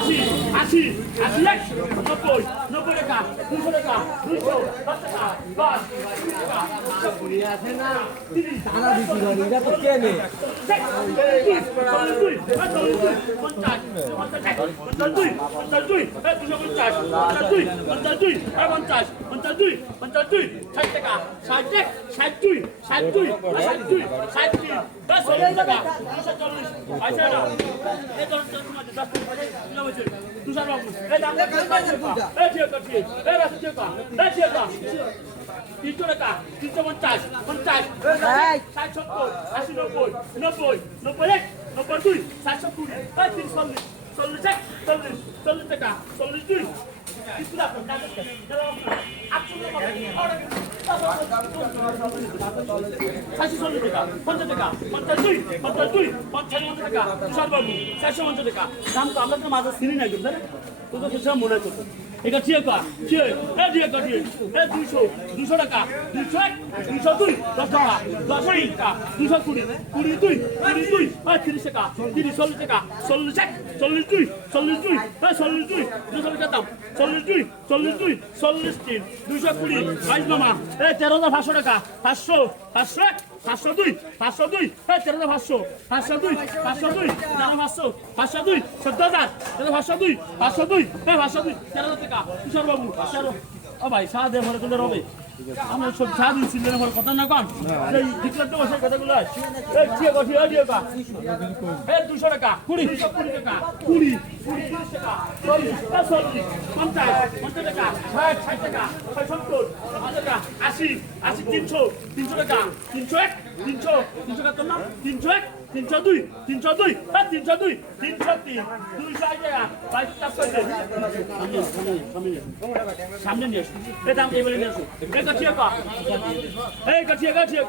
আশি আশি আশি এক নব্বই নব্বই টাকা দুশো টাকা দুশো দশ টাকা দশ টাকা আছে না? টানা বিক্রি করে এটা। তো কেনে তিনশো টাকা তিনশো পঞ্চাশ পঞ্চাশ ষাট সত্তর আশি নব্বই নব্বই নব্বই এক নব্বই দুই সাতশো কুড়ি তিন চল্লিশ চল্লিশ এক চল্লিশ চল্লিশ টাকা চল্লিশ দুই। আটশো আমরা তো মাঝে চিনি না কিন্তু তো তো মনে করতো এটা ঠিক আছে ঠিক আছে দুশো দুশো টাকা। দুশো এক দুশো দুই দশ দশ টাকা কুড়ি কুড়ি দুই কুড়ি দুই তিরিশ চল্লিশ টাকা চল্লিশ এক চল্লিশ দুই চল্লিশ দুই চল্লিশ দুই চল্লিশ দুই চল্লিশ দুই চল্লিশ তিন দুশো কুড়ি বাইশ এ তেরো হাজার পাঁচশো টাকা। পাঁচশো পাঁচশো এক, পাঁচশো দুই পাঁচশো দুই। তেরো হাজার পাঁচশো পাঁচশো দুই পাঁচশো দুই, তেরো পাঁচশো পাঁচশো দুই, চোদ্দ হাজার, তেরো পাঁচশো দুই পাঁচশো দুই পাঁচশো দুই, তেরো হাজার টাকা। কিশোর বাবু, তেরো। ও ভাই সাহা দে মনে করলে রবে। আমি সব সাহা দিচ্ছিল আমার কথা না কন? এই দেখলে তো বসে কথাগুলো এই ঠিক আছে এই দিয়ে কা এই দুশো টাকা কুড়ি। দুশো কুড়ি টাকা। কুড়ি কুড়ি তিরিশ টাকা। চল্লিশ এ চল্লিশ পঞ্চাশ পঞ্চাশ টাকা। ষাট ষাট টাকা। ছয় সত্তর পাঁচ টাকা। আশি আশি তিনশো তিনশো টাকা। তিনশো এক তিনশো তিনশো টাকা তোর নাম তিনশো এক। তিনশো দুই তিনশো দুই হ্যাঁ তিনশো দুই তিনশো তিন দুইশো সামনে নিয়ে আসুন এটা আমি এবারে নিয়ে আসুন এই কাঠিয়া কা এই কাঠিয়া কাঠিয়া